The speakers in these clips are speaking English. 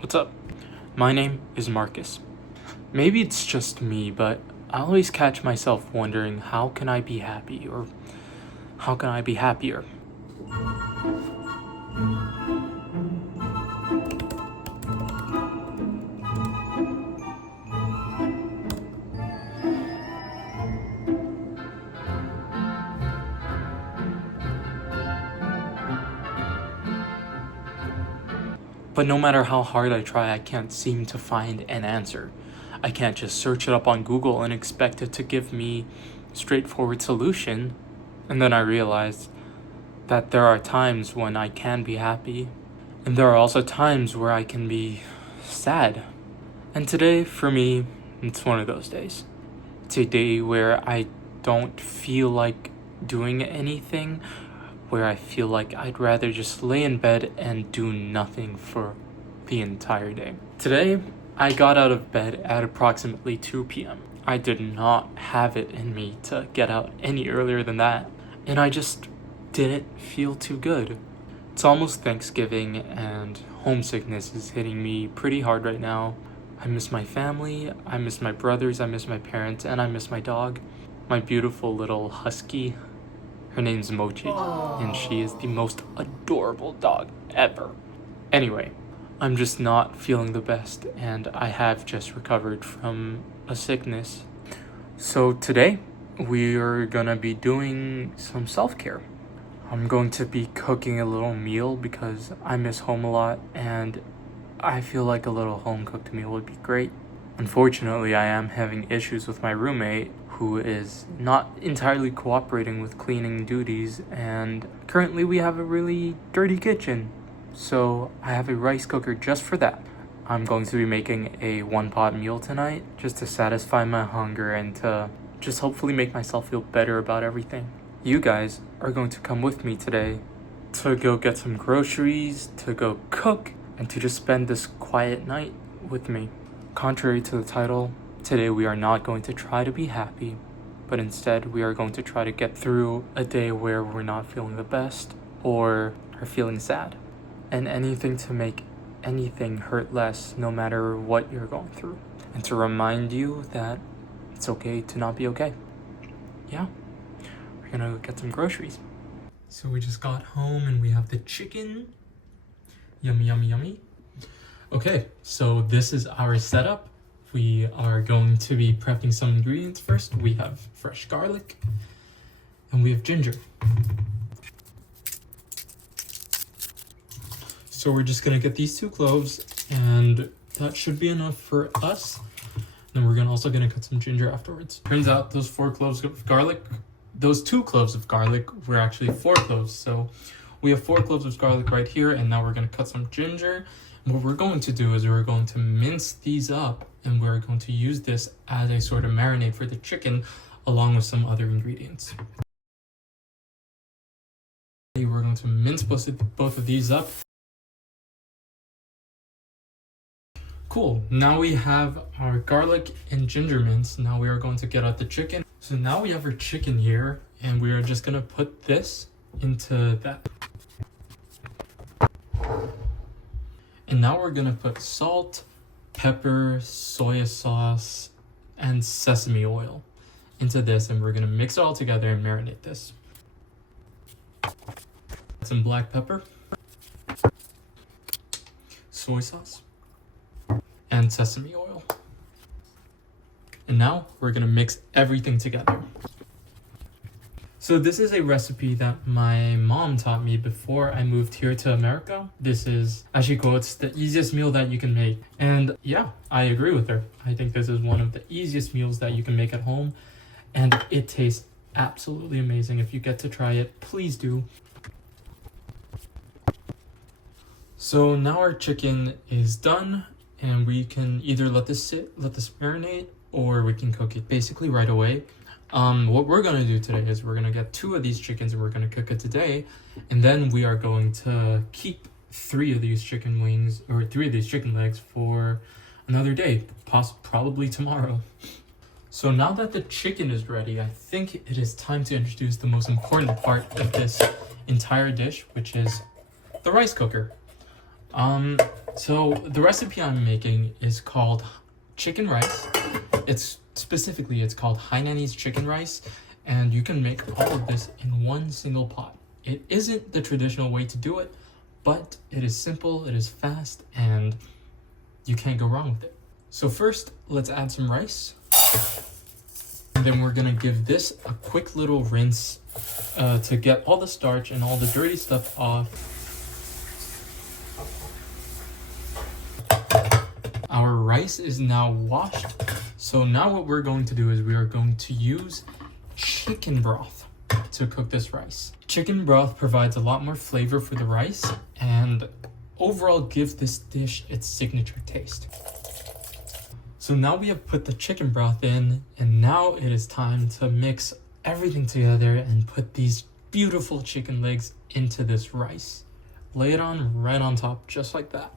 What's up? My name is Marcus. Maybe it's just me, but I always catch myself wondering how can I be happy or how can I be happier? But no matter how hard I try, I can't seem to find an answer. I can't just search it up on Google and expect it to give me a straightforward solution. And then I realized that there are times when I can be happy, and there are also times where I can be sad. And today, for me, it's one of those days. It's a day where I don't feel like doing anything, where I feel like I'd rather just lay in bed and do nothing for the entire day. Today, I got out of bed at approximately 2 p.m. I did not have it in me to get out any earlier than that, and I just didn't feel too good. It's almost Thanksgiving, and homesickness is hitting me pretty hard right now. I miss my family, I miss my brothers, I miss my parents, and I miss my dog. My beautiful little husky. Her name's Mochi, and she is the most adorable dog ever. Anyway, I'm just not feeling the best, and I have just recovered from a sickness. So today, we are gonna be doing some self-care. I'm going to be cooking a little meal because I miss home a lot, and I feel like a little home-cooked meal would be great. Unfortunately, I am having issues with my roommate, who is not entirely cooperating with cleaning duties, and currently we have a really dirty kitchen. So I have a rice cooker just for that. I'm going to be making a one-pot meal tonight just to satisfy my hunger and to just hopefully make myself feel better about everything. You guys are going to come with me today to go get some groceries, to go cook, and to just spend this quiet night with me. Contrary to the title, today we are not going to try to be happy, but instead we are going to try to get through a day where we're not feeling the best or are feeling sad. And anything to make anything hurt less, no matter what you're going through. And to remind you that it's okay to not be okay. Yeah, we're gonna go get some groceries. So we just got home and we have the chicken. Yummy, yummy, yummy. Okay, so this is our setup. We are going to be prepping some ingredients first. We have fresh garlic and we have ginger. So we're just gonna get these 2 cloves, and that should be enough for us. Then we're also gonna cut some ginger afterwards. Turns out those 4 cloves of garlic, those 2 cloves of garlic were actually 4 cloves. So we have 4 cloves of garlic right here, and now we're gonna cut some ginger. And what we're going to do is we're going to mince these up, and we're going to use this as a sort of marinade for the chicken, along with some other ingredients. We're going to mince both of these up. Cool, now we have our garlic and ginger mince. Now we are going to get out the chicken. So now we have our chicken here, and we are just gonna put this into that. And now we're gonna put salt, pepper, soy sauce, and sesame oil into this, and we're gonna mix it all together and marinate this. Some black pepper, soy sauce, and sesame oil. And now we're gonna mix everything together. So this is a recipe that my mom taught me before I moved here to America. This is, as she quotes, the easiest meal that you can make. And yeah, I agree with her. I think this is one of the easiest meals that you can make at home. And it tastes absolutely amazing. If you get to try it, please do. So now our chicken is done, and we can either let this sit, let this marinate, or we can cook it basically right away. What we're gonna do today is we're gonna get 2 of these chickens and we're gonna cook it today, and then we are going to keep 3 of these chicken wings, or 3 of these chicken legs, for another day, probably tomorrow. So now that the chicken is ready, I think it is time to introduce the most important part of this entire dish, which is the rice cooker. So the recipe I'm making is called chicken rice. It's called Hainanese chicken rice, and you can make all of this in one single pot. It isn't the traditional way to do it, but it is simple, it is fast, and you can't go wrong with it. So first, let's add some rice. And then we're gonna give this a quick little rinse to get all the starch and all the dirty stuff off. Our rice is now washed. So now what we're going to do is we are going to use chicken broth to cook this rice. Chicken broth provides a lot more flavor for the rice and overall gives this dish its signature taste. So now we have put the chicken broth in, and now it is time to mix everything together and put these beautiful chicken legs into this rice. Lay it on right on top, just like that.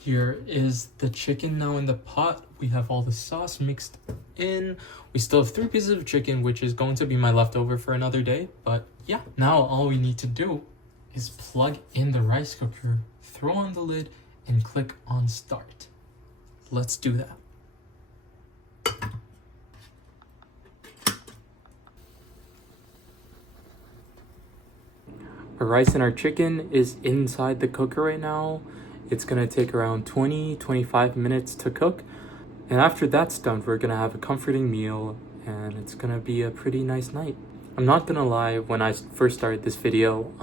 Here is the chicken now in the pot. We have all the sauce mixed in. We still have 3 pieces of chicken, which is going to be my leftover for another day. But yeah, now all we need to do is plug in the rice cooker, throw on the lid, and click on start. Let's do that. Our rice and our chicken is inside the cooker right now. It's gonna take around 20-25 minutes to cook. And after that's done, we're gonna have a comforting meal and it's gonna be a pretty nice night. I'm not gonna lie, when I first started this video,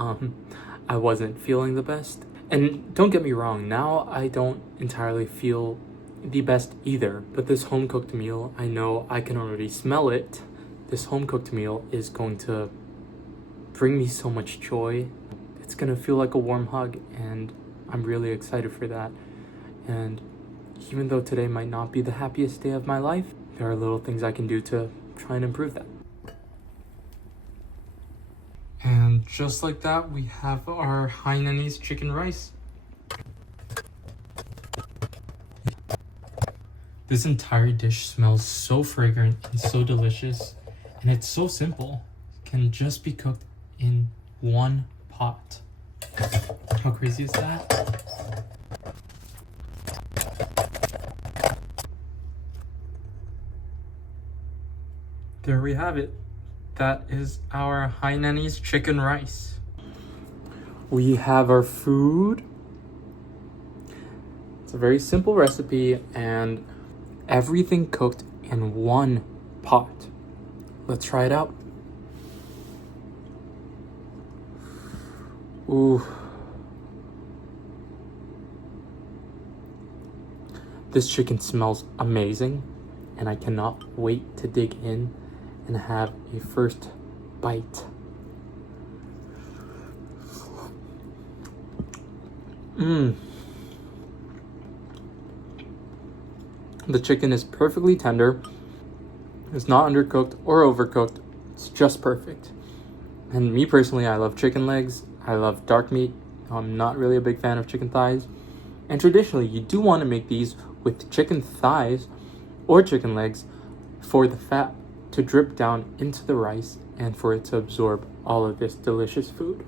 I wasn't feeling the best. And don't get me wrong, now I don't entirely feel the best either. But this home-cooked meal, I know I can already smell it. This home-cooked meal is going to bring me so much joy. It's gonna feel like a warm hug, and I'm really excited for that. And even though today might not be the happiest day of my life, there are little things I can do to try and improve that. And just like that, we have our Hainanese chicken rice. This entire dish smells so fragrant and so delicious, and it's so simple. It can just be cooked in one pot. How crazy is that? There we have it. That is our Hainanese chicken rice. We have our food. It's a very simple recipe and everything cooked in one pot. Let's try it out. Ooh. This chicken smells amazing, and I cannot wait to dig in and have a first bite. The chicken is perfectly tender. It's not undercooked or overcooked. It's just perfect. And me personally, I love chicken legs. I love dark meat. I'm not really a big fan of chicken thighs. And traditionally, you do want to make these with chicken thighs or chicken legs for the fat to drip down into the rice and for it to absorb all of this delicious food.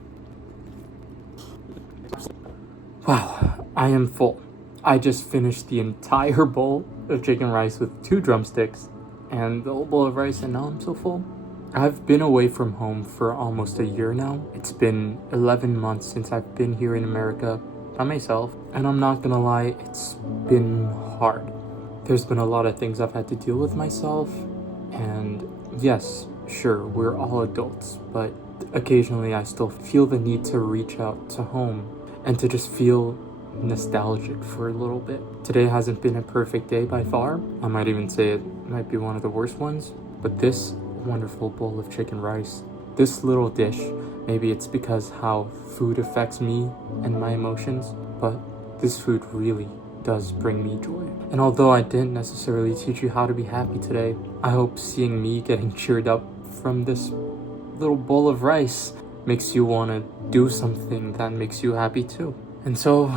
Wow, I am full. I just finished the entire bowl of chicken rice with 2 drumsticks and the whole bowl of rice, and now I'm so full. I've been away from home for almost a year now. It's been 11 months since I've been here in America by myself, and I'm not gonna lie, it's been hard. There's been a lot of things I've had to deal with myself, and yes, sure, we're all adults, but occasionally I still feel the need to reach out to home and to just feel nostalgic for a little bit. Today hasn't been a perfect day by far. I might even say it might be one of the worst ones, but this wonderful bowl of chicken rice, this little dish, maybe it's because how food affects me and my emotions, but this food really does bring me joy. And although I didn't necessarily teach you how to be happy today, I hope seeing me getting cheered up from this little bowl of rice makes you want to do something that makes you happy too. And so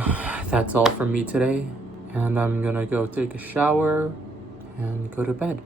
that's all from me today, and I'm gonna go take a shower and go to bed.